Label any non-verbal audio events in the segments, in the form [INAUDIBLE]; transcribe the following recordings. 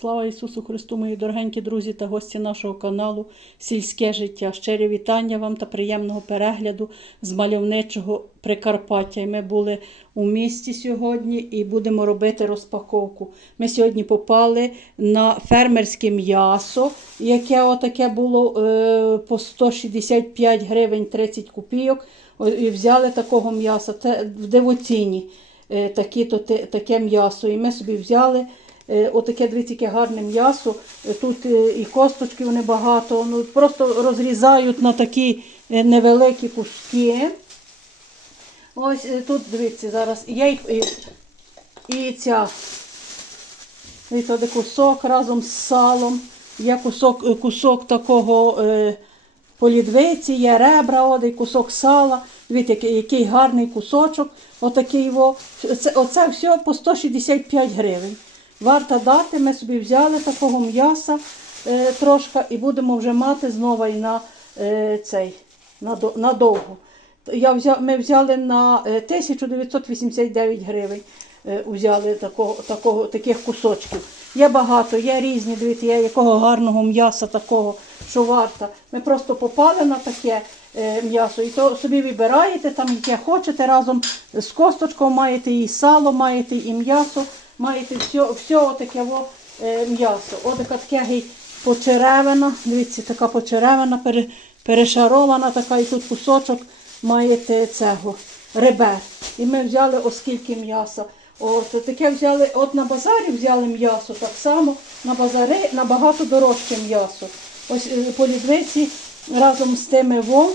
Слава Ісусу Христу, мої дорогенькі друзі та гості нашого каналу Сільське життя. Щирі вітання вам та приємного перегляду з мальовничого Прикарпаття. І ми були у місті сьогодні і будемо робити розпаковку. Ми сьогодні попали на фермерське м'ясо, яке отаке було е, по 165 гривень 30 копійок. І взяли такого м'яса. Це в дивоціні е, такі, то, таке м'ясо. І ми собі взяли. Е, Отаке дивіться, яке гарне м'ясо. Е, Тут е, і косточки вони багато. Ну, просто розрізають на такі невеликі куски. Ось тут дивіться зараз. Є і, і, і ця. Дивіться, де кусок разом з салом. Є кусок, кусок такого е, полідвиці, є ребра, і кусок сала. Дивіться, який, який гарний кусочок. Отакий во. Це, оце все по 165 гривень. Варто дати, ми собі взяли такого м'яса е, трошки і будемо вже мати знову і на е, цей, надовго. Я взяв, ми взяли на е, 1989 гривень. е, Взяли такого, такого, таких кусочків. Є багато, є різні, дивіться, є якого гарного м'яса такого, що варто. Ми просто попали на таке е, м'ясо і то собі вибираєте, там яке хочете разом з косточкою, маєте і сало, маєте і м'ясо, маєте все, все таке е, м'ясо. От така почеревина, дивіться, така почеревина, пере, перешарована така, і тут кусочок маєте цього ребер. І ми взяли оскільки м'яса. От таке взяли, от на базарі взяли м'ясо, так само на базарі набагато дорожче м'ясо. Ось е, по лідвиці разом з тими во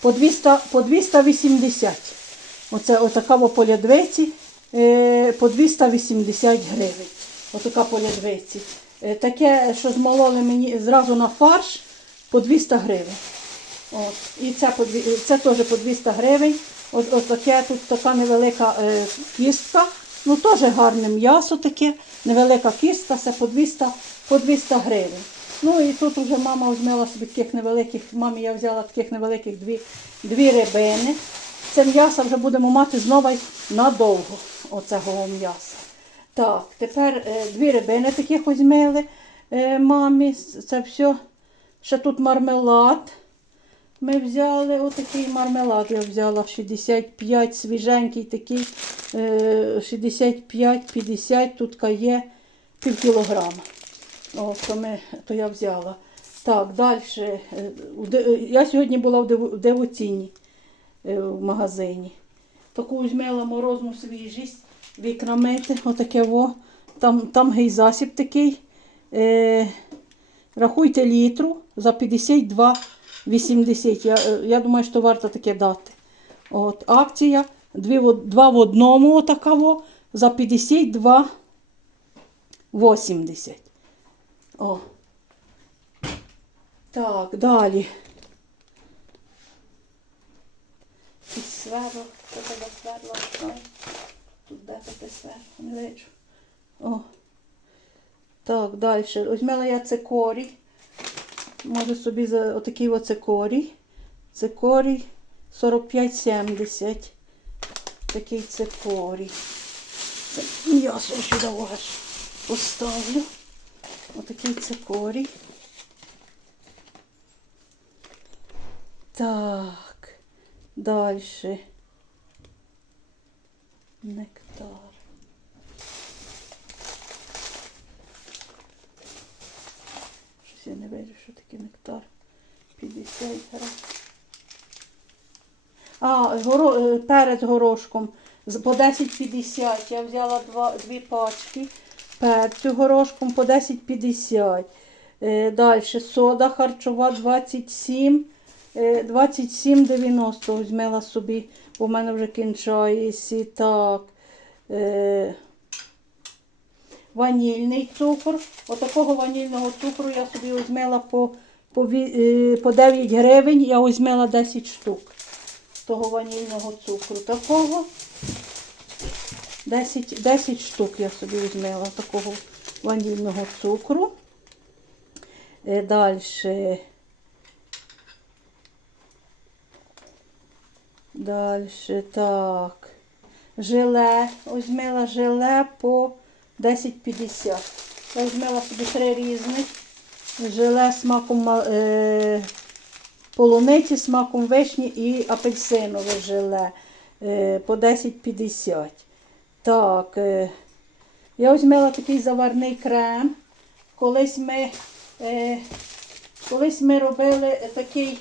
по 200, по 280. Оце отака во е, по 280 гривень. Отака по лядвиці. Е, таке, що змололи мені зразу на фарш по 200 гривень. От. І це, це теж по 200 гривень. От, от таке тут така невелика е, кістка. Ну теж гарне м'ясо таке, невелика кістка, це по 200, по 200 гривень. Ну і тут вже мама візьмела собі таких невеликих, мамі я взяла таких невеликих дві, дві рибини. Це м'ясо вже будемо мати знову надовго, оцього м'яса. Так, тепер е, дві рибини таких візьмели е, мамі. Це все. Ще тут мармелад. Ми взяли отакий мармелад. Я взяла 65 свіженький такий, е, 65-50, тут є пів кілограма. О, то, ми, то я взяла. Так, далі. Я сьогодні була в Дивоціні е, в магазині. Таку візьмела морозну свіжість, вікна мити, отаке во. Там, там гей засіб такий. Е, рахуйте літру за 52,80. Я, е, я думаю, що варто таке дати. От, акція два в одному отака во, за 52,80. О. Так, далі. І сверло, що тебе сверло, знаю. Тут де таке сверло, не бачу. О. Так, далі. Візьмела я цикорій. Може собі за отакий оце. Цикорій 45,70. Такий цикорій. Це м'ясо сюди аж поставлю. Отакий цикорій. Так. Далі. Нектар. Щось я не бачу, що таке нектар. 50 грам. А, горо, е, перець горошком по 10,50. Я взяла два, дві пачки перцю горошком по 10,50. Е, Далі сода харчова 27. е, 27,90 візьмела собі, в мене вже кінчається. Так. Е, ванільний цукор. Отакого ванільного цукру я собі візьмела по, по, е, по 9 гривень, я візьмела 10 штук того ванільного цукру. Такого 10, 10 штук я собі візьмела такого ванільного цукру. Далі. Далі, так. Желе. Візьмела желе по 10,50. Я візьмела собі три різних. Желе смаком е, полуниці, смаком вишні і апельсинове желе е, по 10,50. Так, е, я візьмела такий заварний крем. Колись ми, е, колись ми робили такий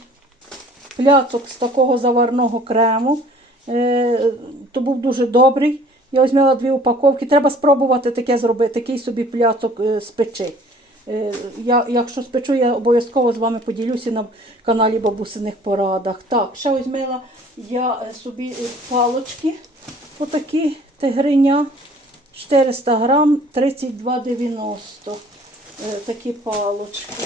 пляцок з такого заварного крему. Е, то був дуже добрий. Я візьмела дві упаковки. Треба спробувати таке зробити, такий собі пляцок е, спечи. Е, я, якщо спечу, я обов'язково з вами поділюся на каналі Бабусиних порадах. Так, ще візьмела я собі палочки, отакі тигриня, 400 грам, 32,90. Е, Такі палочки.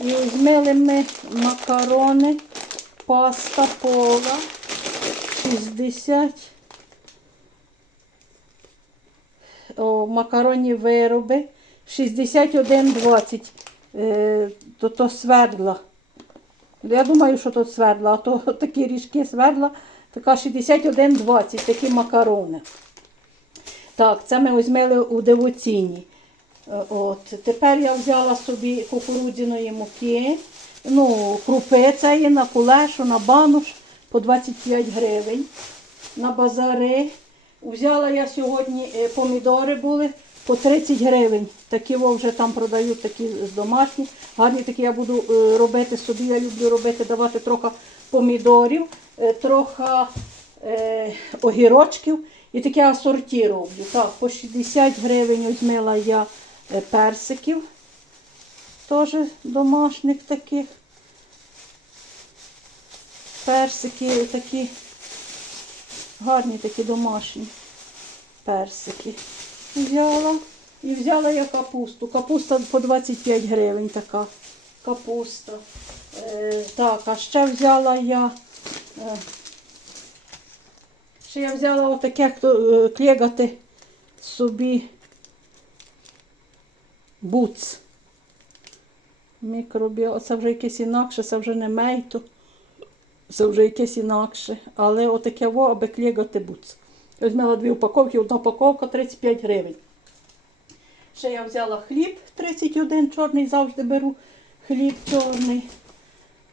І візьмели ми макарони, паста пола 60. О, макаронні вироби 61,20. Е, то, то свердла. Я думаю, що тут свердла, а то [LAUGHS] такі ріжки свердла, така 61,20, такі макарони. Так, це ми візьмели у дивоціні. Е, От. Тепер я взяла собі кукурудзяної муки, ну, крупи цієї на кулешу, на бануш по 25 гривень. На базари. Взяла я сьогодні е, помідори були по 30 гривень. Такі вже там продають, такі з домашні. Гарні такі я буду е, робити собі. Я люблю робити, давати трохи помідорів, трохи е, огірочків і таке асорті роблю. Так, по 60 гривень візьмела я персиків, теж домашніх таких. Персики такі гарні такі домашні персики. Взяла. І взяла я капусту. Капуста по 25 гривень така. Капуста. Е, так, а ще взяла я. Е, ще я взяла отаке хто, е, собі буц. Мікробіо. Це вже якесь інакше, це вже не мейто. Це вже якесь інакше. Але отаке во, аби клегати буц. Я візьмела дві упаковки, одна упаковка 35 гривень. Ще я взяла хліб 31 чорний, завжди беру хліб чорний.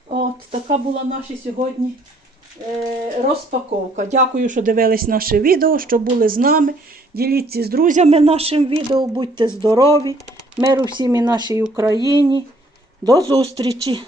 От, така була наша сьогодні е, розпаковка. Дякую, що дивились наше відео, що були з нами. Діліться з друзями нашим відео, будьте здорові, миру всім і нашій Україні. До зустрічі!